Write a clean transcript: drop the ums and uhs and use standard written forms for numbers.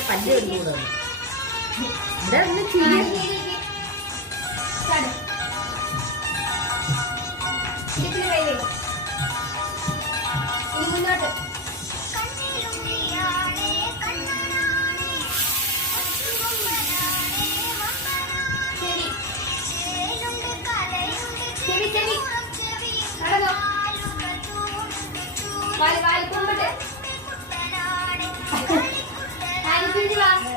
പല്ല് കണ്ടുകൂടാ ഇവിടെ ഒന്ന് ചിരി മുന്നോട്ട് ശരി ശരി നടന്നോ വാല് വാല് കൊണ്ടിട്ട് വാ